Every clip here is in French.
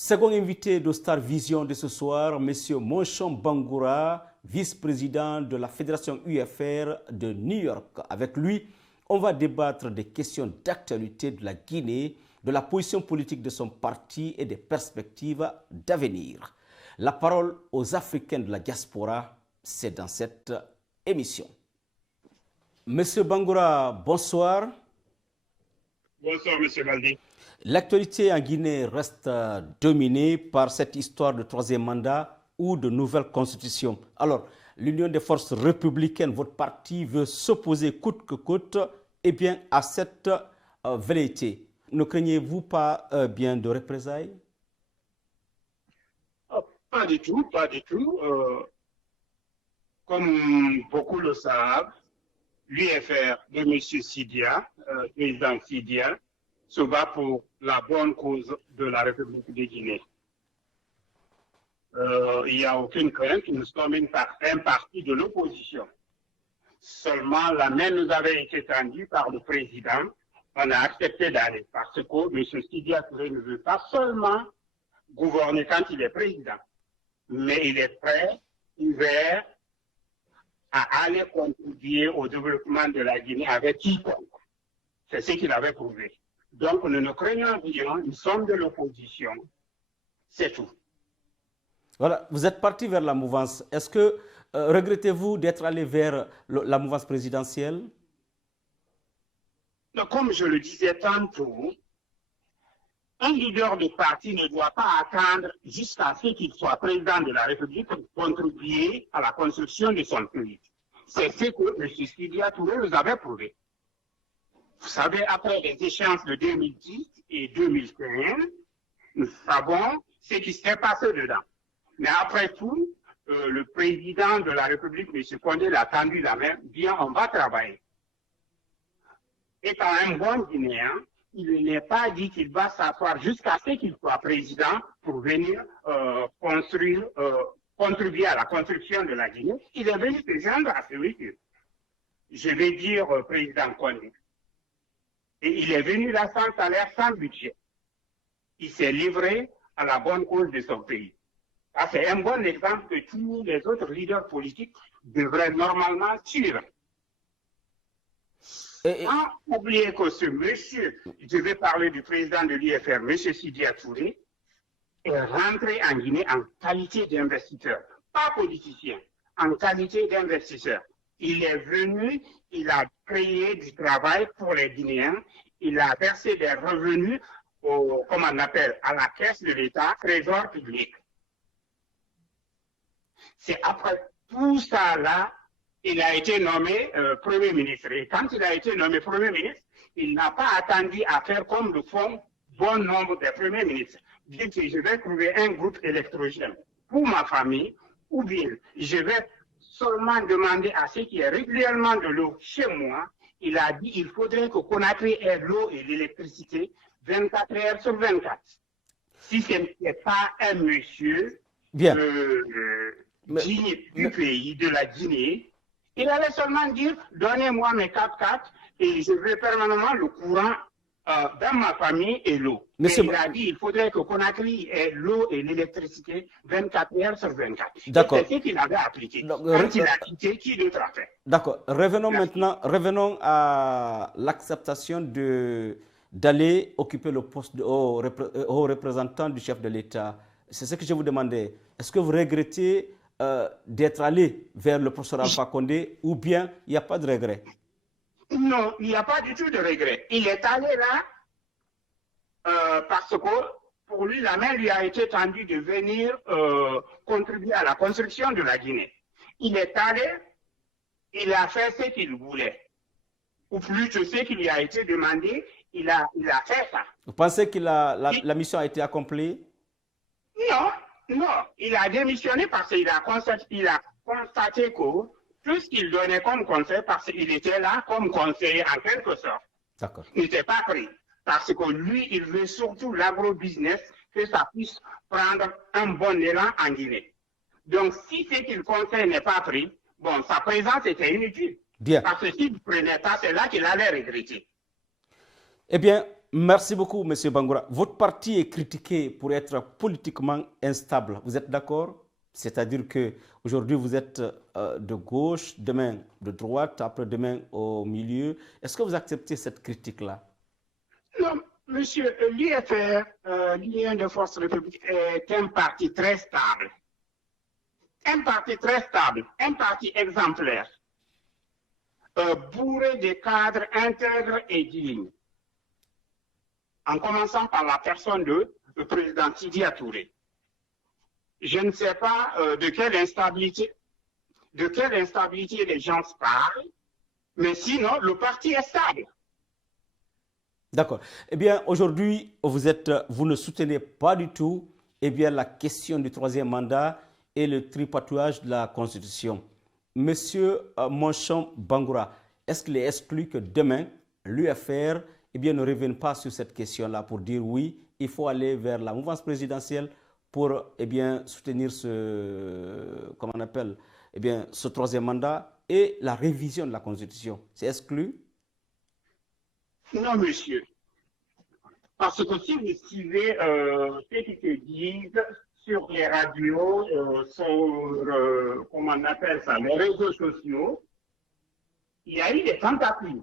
Second invité de Star Vision de ce soir, M. Monchon Bangoura, vice-président de la Fédération UFR de New York. Avec lui, on va débattre des questions d'actualité de la Guinée, de la position politique de son parti et des perspectives d'avenir. La parole aux Africains de la diaspora, c'est dans cette émission. Monsieur Bangoura, bonsoir. Bonsoir, Monsieur Valdi. L'actualité en Guinée reste dominée par cette histoire de troisième mandat ou de nouvelle constitution. Alors, l'Union des forces républicaines, votre parti veut s'opposer coûte que coûte à cette velléité. Ne craignez-vous pas bien de représailles? Pas du tout, pas du tout. Comme beaucoup le savent, l'UFR de M. Sidia, président Sidia, se bat pour la bonne cause de la République de Guinée. Il n'y a aucune crainte, nous sommes un parti de l'opposition. Seulement, la main nous avait été tendue par le président. On a accepté d'aller parce que M. Sidia Touré ne veut pas seulement gouverner quand il est président, mais il est prêt, ouvert, à aller contribuer au développement de la Guinée avec quiconque. C'est ce qu'il avait prouvé. Donc, nous ne craignons rien, nous sommes de l'opposition, c'est tout. Voilà, vous êtes parti vers la mouvance. Est-ce que regrettez-vous d'être allé vers la mouvance présidentielle? Comme je le disais tantôt, un leader de parti ne doit pas attendre jusqu'à ce qu'il soit président de la République pour contribuer à la construction de son pays. C'est ce que M. Sidia Touré nous avait prouvé. Vous savez, après les échéances de 2010 et 2015, nous savons ce qui s'est passé dedans. Mais après tout, le président de la République, M. Condé, l'a tendu la main. Bien, on va travailler. Étant un bon Guinéen, il n'est pas dit qu'il va s'asseoir jusqu'à ce qu'il soit président pour venir contribuer à la construction de la Guinée. Il est venu se joindre à celui que je vais dire président Condé. Et il est venu là sans salaire, sans budget. Il s'est livré à la bonne cause de son pays. C'est un bon exemple que tous les autres leaders politiques devraient normalement suivre. Sans oublier que ce monsieur, je vais parler du président de l'UFR, M. Sidia Touré, est rentré en Guinée en qualité d'investisseur, pas politicien, en qualité d'investisseur. Il est venu, il a créé du travail pour les Guinéens, il a versé des revenus à la caisse de l'État, trésor public. C'est après tout ça là, il a été nommé Premier ministre. Et quand il a été nommé Premier ministre, il n'a pas attendu à faire comme le font bon nombre des premiers ministres. Dire que je vais trouver un groupe électrogène pour ma famille, ou bien je vais seulement demander à ceux qui est régulièrement de l'eau chez moi. Il a dit qu'il faudrait que Conakry ait l'eau et l'électricité 24 heures sur 24. Si ce n'est pas un monsieur digne du pays, de la Guinée, il allait seulement dire, donnez-moi mes 4x4 et je veux permanemment le courant dans ma famille et l'eau. Mais il a dit, il faudrait que Conakry ait l'eau et l'électricité 24 heures sur 24. D'accord. C'est ce qu'il avait appliqué. Quand il a quitté, qui d'autre a fait? D'accord. Revenons à l'acceptation d'aller occuper le poste de haut représentant du chef de l'État. C'est ce que je vous demandais. Est-ce que vous regrettez d'être allé vers le professeur Alpha Condé ou bien il n'y a pas de regret? Non, il n'y a pas du tout de regret. Il est allé là parce que pour lui, la main lui a été tendue de venir contribuer à la construction de la Guinée. Il est allé, il a fait ce qu'il voulait. Ou plutôt ce qui lui a été demandé, il a fait ça. Vous pensez que la mission a été accomplie? Non, il a démissionné parce qu'il a constaté que tout ce qu'il donnait comme conseil, parce qu'il était là comme conseiller en quelque sorte, il n'était pas pris. Parce que lui, il veut surtout l'agro-business, que ça puisse prendre un bon élan en Guinée. Donc, si ce qu'il conseille n'est pas pris, bon, sa présence était inutile. Bien. Parce que s'il ne prenait pas, c'est là qu'il allait regretter. Eh bien, merci beaucoup, M. Bangoura. Votre parti est critiqué pour être politiquement instable. Vous êtes d'accord? C'est-à-dire qu'aujourd'hui, vous êtes de gauche, demain de droite, après-demain au milieu. Est-ce que vous acceptez cette critique-là? Non, monsieur, l'UFR, l'Union de forces républicaines, est un parti très stable. Un parti très stable, un parti exemplaire, bourré de cadres intègres et dignes. En commençant par la personne de le président Sidya Touré. Je ne sais pas de quelle instabilité les gens parlent, mais sinon, le parti est stable. D'accord. Eh bien, aujourd'hui, vous ne soutenez pas du tout la question du troisième mandat et le tripatouillage de la Constitution. Monsieur Monchamp Bangoura, est-ce qu'il est exclu que demain, l'UFR ne revienne pas sur cette question-là pour dire oui, il faut aller vers la mouvance présidentielle pour soutenir ce troisième mandat et la révision de la Constitution? C'est exclu? Non, monsieur. Parce que si vous suivez ce qui se dit sur les radios, sur, les réseaux sociaux, il y a eu des tentatives.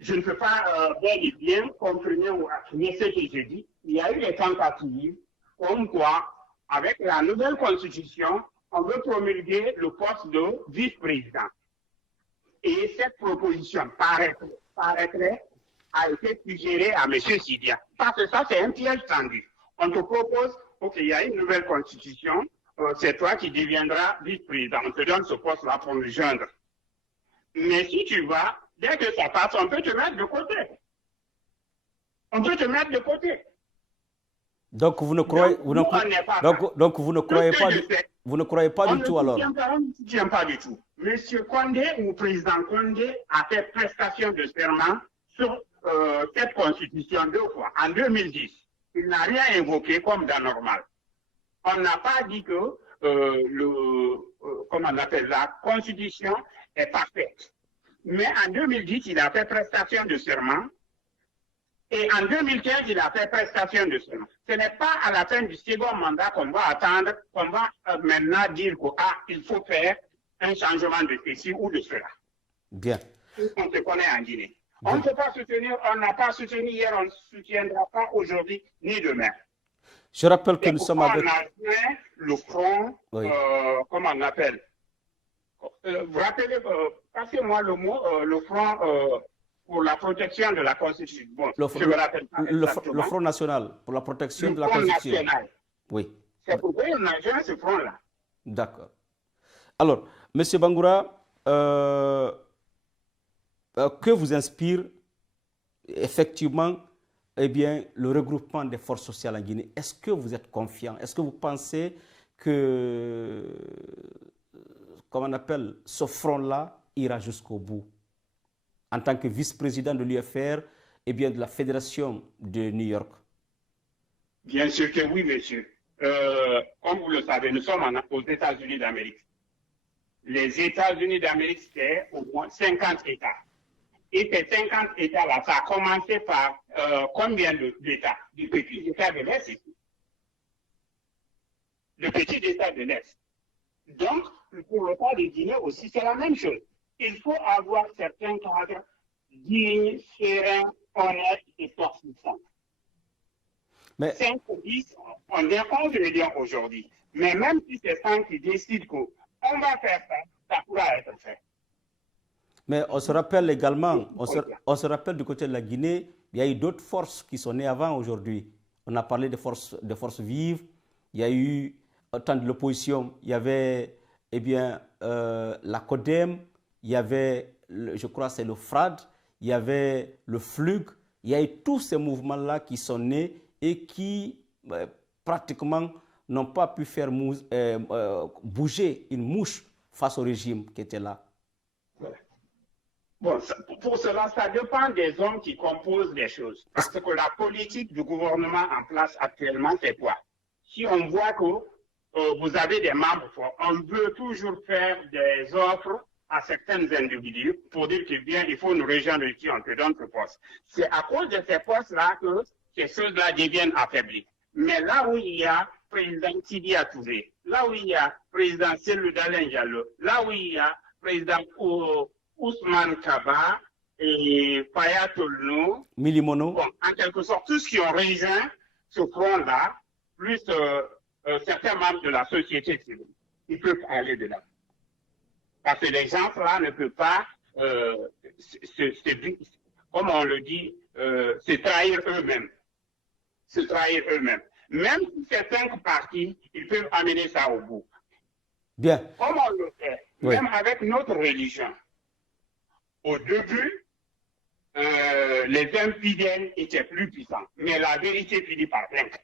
Je ne peux pas bel et bien comprendre ou affirmer ce que je dis. Il y a eu des tentatives comme quoi, avec la nouvelle constitution, on veut promulguer le poste de vice-président. Et cette proposition paraîtrait a été suggérée à M. Sidya. Parce que ça, c'est un piège tendu. On te propose, OK, il y a une nouvelle constitution, c'est toi qui deviendras vice-président. On te donne ce poste-là pour nous joindre. Mais si tu vas, dès que ça passe, on peut te mettre de côté. On peut te mettre de côté. Donc vous ne croyez, vous ne croyez pas du tout alors? On ne soutient pas du tout. Monsieur Condé ou président Condé a fait prestation de serment sur cette constitution 2 fois, en 2010. Il n'a rien évoqué comme dans normal. On n'a pas dit que la constitution est parfaite. Mais en 2010, il a fait prestation de serment. Et en 2015, il a fait prestation de serment. Ce n'est pas à la fin du second mandat qu'on va attendre, qu'on va maintenant dire qu'il faut faire un changement de ceci ou de cela. Bien. On se connaît en Guinée. On ne peut pas soutenir, on n'a pas soutenu hier, on ne soutiendra pas aujourd'hui ni demain. Je rappelle que nous sommes avec... On a fait le front, oui. Comment on appelle? Vous rappelez, passez-moi le mot, le front pour la protection de la Constitution. Bon, le Front national pour la protection de la Constitution. National. Oui. C'est pourquoi on a joué ce front-là. D'accord. Alors, M. Bangoura, que vous inspire effectivement le regroupement des forces sociales en Guinée? Est-ce que vous êtes confiant? Est-ce que vous pensez que, ce front-là ira jusqu'au bout? En tant que vice-président de l'UFR de la Fédération de New York? Bien sûr que oui, monsieur. Comme vous le savez, nous sommes aux États-Unis d'Amérique. Les États-Unis d'Amérique, c'est au moins 50 États. Et ces 50 États-là, ça a commencé par combien d'États? Du petit État de l'Est ici. Le petit État de l'Est. Donc, pour le cas de Guinée aussi, c'est la même chose. Il faut avoir certains cadres dignes, sereins, honnêtes et persistants. Mais 5 ou 10, on est contre le dire aujourd'hui. Mais même si c'est 5 qui décident qu'on va faire ça, ça pourra être fait. Mais on se rappelle également, on se rappelle du côté de la Guinée, il y a eu d'autres forces qui sont nées avant aujourd'hui. On a parlé de forces vives, il y a eu, au temps de l'opposition, il y avait la CODEM, il y avait, je crois c'est le FRAD, il y avait le FLUG, il y a eu tous ces mouvements-là qui sont nés et qui pratiquement n'ont pas pu faire bouger une mouche face au régime qui était là. Bon, pour cela, ça dépend des hommes qui composent les choses. Parce que la politique du gouvernement en place actuellement, c'est quoi? Si on voit que vous avez des membres forts, on veut toujours faire des offres à certains individus pour dire que bien, il faut nous rejoindre ici, on te donne ce poste. C'est à cause de ces postes-là que ces choses-là deviennent affaiblies. Mais là où il y a président Sidia Touré, là où il y a président Cellou Dalein Diallo, là où il y a président Ousmane Kaba et Paya Tolno, Milimono. Bon, en quelque sorte, tous qui ont rejoint ce front-là, plus certains membres de la société civile, ils peuvent aller dedans. Parce que les gens-là ne peuvent pas, comme on le dit, se trahir eux-mêmes. Se trahir eux-mêmes. Même si c'est 5 partis, ils peuvent amener ça au bout. Bien. Comme on le fait, même avec notre religion. Au début, les infidèles étaient plus puissants, mais la vérité finit par vaincre.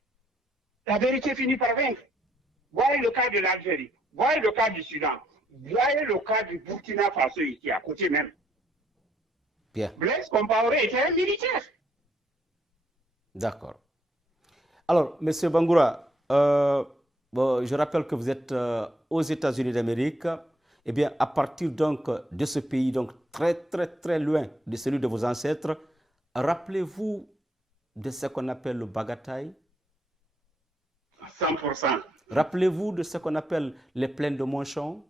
La vérité finit par vaincre. Voyez le cas de l'Algérie, voyez le cas du Soudan, voyez le cas du Burkina Faso ici, à côté même. Bien. Blaise Compaoré était un militaire. D'accord. Alors, M. Bangoura, je rappelle que vous êtes aux États-Unis d'Amérique. Eh bien, à partir donc de ce pays, donc très loin de celui de vos ancêtres, rappelez-vous de ce qu'on appelle le Bagataï? 100%. Rappelez-vous de ce qu'on appelle les plaines de Monchon?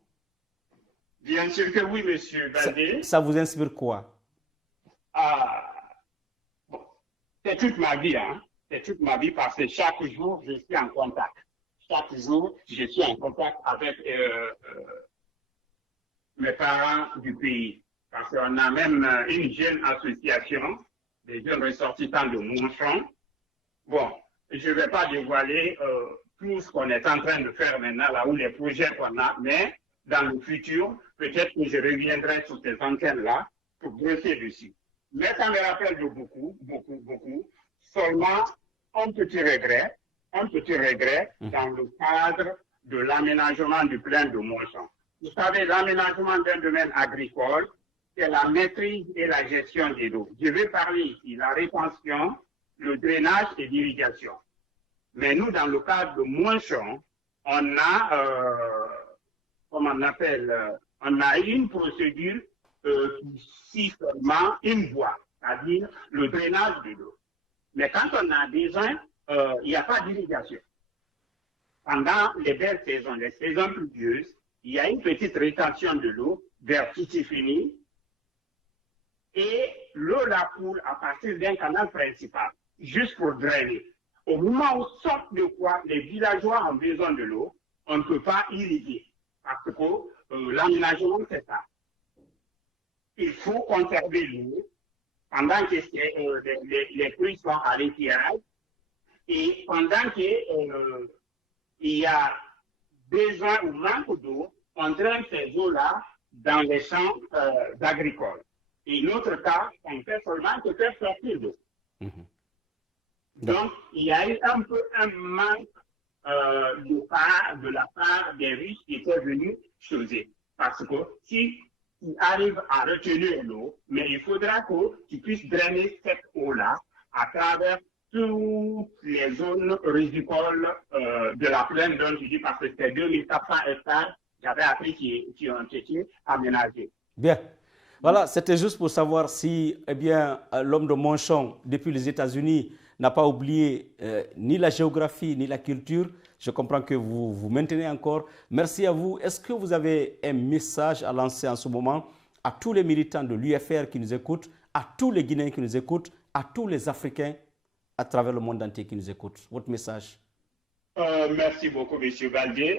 Bien sûr que oui, monsieur Baldé. Ça vous inspire quoi? Bon, c'est toute ma vie, hein. C'est toute ma vie parce que chaque jour, je suis en contact. Chaque jour, je suis en contact avec mes parents du pays. Parce qu'on a même une jeune association, des jeunes ressortissants de Monchon. Bon, je ne vais pas dévoiler tout ce qu'on est en train de faire maintenant, là où les projets qu'on a, mais dans le futur, peut-être que je reviendrai sur ces antennes-là pour brosser dessus. Mais ça me rappelle de beaucoup. Seulement, un petit regret dans le cadre de l'aménagement du plain de Monchon. Vous savez, l'aménagement d'un domaine agricole, c'est la maîtrise et la gestion des eaux. Je vais parler ici, la rétention, le drainage et l'irrigation. Mais nous, dans le cadre de Monchon, on a, on a une procédure qui suit seulement une voie, c'est-à-dire le drainage de l'eau. Mais quand on a besoin, il n'y a pas d'irrigation. Pendant les belles saisons, les saisons pluvieuses, il y a une petite rétention de l'eau vers Titifini et l'eau la coule à partir d'un canal principal, juste pour drainer. Au moment où sortent de quoi les villageois ont besoin de l'eau, on ne peut pas irriguer parce que l'aménagement, c'est ça. Il faut conserver l'eau pendant que les pluies sont à l'étirage et pendant qu'il y a besoin ou manque d'eau, on draine ces eaux-là dans les champs agricoles. Et notre cas, on fait seulement que faire sortir d'eau. Donc, il y a eu un peu un manque de la part des riches qui étaient venus choisir. Parce que si tu arrives à retenir l'eau, mais il faudra que tu puisses drainer cette eau-là à travers toutes les zones rizicoles de la plaine dont je dis parce que c'est 2400 hectares, j'avais appris qui ont été aménagés. Bien. Voilà, c'était juste pour savoir si l'homme de Monchon, depuis les États-Unis, n'a pas oublié ni la géographie ni la culture. Je comprends que vous maintenez encore. Merci à vous. Est-ce que vous avez un message à lancer en ce moment à tous les militants de l'UFR qui nous écoutent, à tous les Guinéens qui nous écoutent, à tous les Africains à travers le monde entier qui nous écoutent? Votre message? Merci beaucoup, M. Baldé.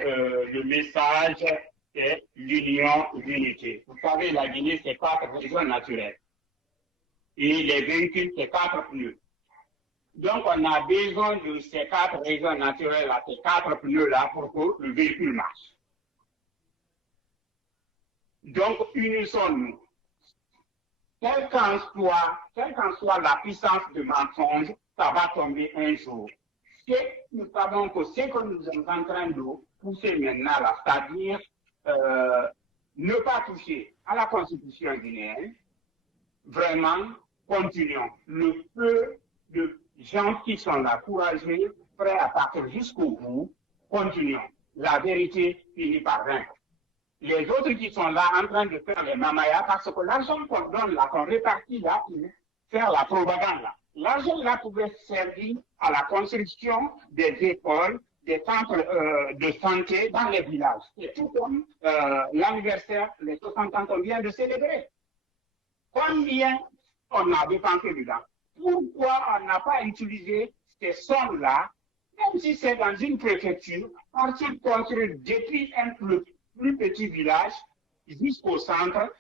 Le message est l'union, l'unité. Vous savez, la Guinée, c'est 4 régions naturelles. Et les véhicules, c'est 4 pneus. Donc, on a besoin de ces 4 régions naturelles-là, ces 4 pneus-là, pour que le véhicule marche. Donc, unissons-nous. Quelle qu'en soit la puissance de mensonge, ça va tomber un jour. Nous savons que ce que nous sommes en train de pousser maintenant, là, c'est-à-dire ne pas toucher à la Constitution guinéenne, vraiment, continuons. Le peu de gens qui sont là, courageux, prêts à partir jusqu'au bout, continuons. La vérité finit par vaincre. les autres qui sont là en train de faire les mamayas, parce que l'argent qu'on donne là, qu'on répartit là, pour faire la propagande là, l'argent là pouvait servir à la construction des écoles, des centres de santé dans les villages. Et tout comme l'anniversaire, les 60 ans qu'on vient de célébrer. Combien on a dépensé dedans? Pourquoi on n'a pas utilisé ces sommes-là, même si c'est dans une préfecture, pour construire depuis un plus petit village jusqu'au centre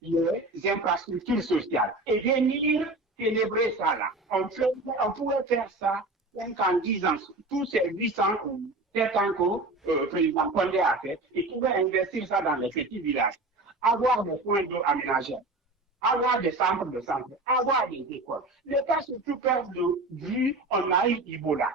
les infrastructures sociales et venir célébrer ça là. On pourrait faire ça 5 ans, 10 ans, tous ces 800 ou 7 ans que le président Condé a fait, il pouvait investir ça dans les petits villages, avoir des points d'eau aménagés, avoir des centres de santé, avoir des écoles. L'État se perd de vue, on a eu Ebola.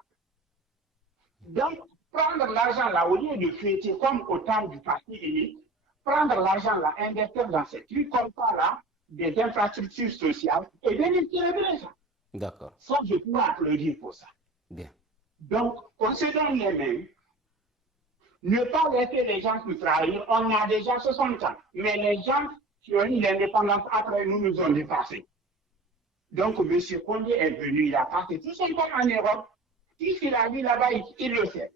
Donc, prendre l'argent là, au lieu de fêter comme au temps du parti unique, prendre l'argent là, investir dans ces trucs comme ça là, des infrastructures sociales, et venir célébrer ça. D'accord. Ça, je pourrais applaudir pour ça. Bien. Donc, on se donne les mains. Ne pas laisser les gens se trahir. On a déjà 60 ans. Mais les gens qui ont eu l'indépendance après nous ont dépassés. Donc, M. Condé est venu, il a passé tout son temps en Europe. Si il a vu là-bas, il le sait.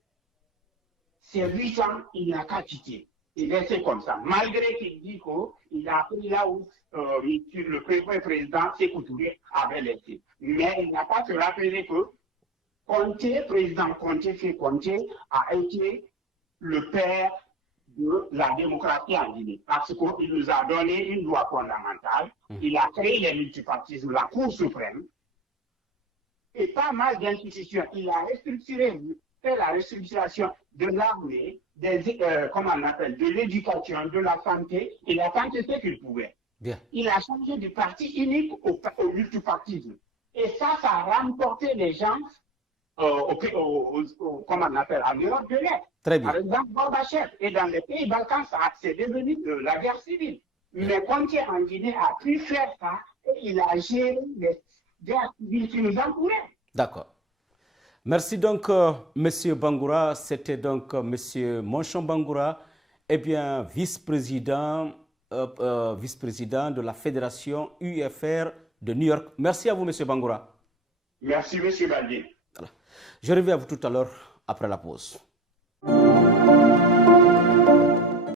C'est 8 ans, il n'a qu'à quitter. Il laissait comme ça. Malgré qu'il dit qu'il a pris là où le président Sékou Touré avait laissé. Mais il n'a pas se rappelé que Conté, président Conté a été le père de la démocratie en Guinée. Parce qu'il nous a donné une loi fondamentale. Il a créé le multipartisme, la Cour suprême, et pas mal d'institutions. Il a fait la restructuration de l'armée, comment on appelle, de l'éducation, de la santé. Il a tenté ce qu'il pouvait. Bien. Il a changé du parti unique au multipartisme. Et ça a remporté les gens comment on appelle, en Europe de l'Est. Très bien. Par exemple, Gorbatchev. Et dans les pays Balkans, c'est devenu de la guerre civile. Mais Conté en Guinée a pu faire ça et il a géré les guerres civiles qui nous entouraient. D'accord. Merci donc, Monsieur Bangoura. C'était donc Monsieur Monchon Bangoura, vice-président de la Fédération UFR de New York. Merci à vous, Monsieur Bangoura. Merci, Monsieur Baldi. Voilà. Je reviens à vous tout à l'heure après la pause.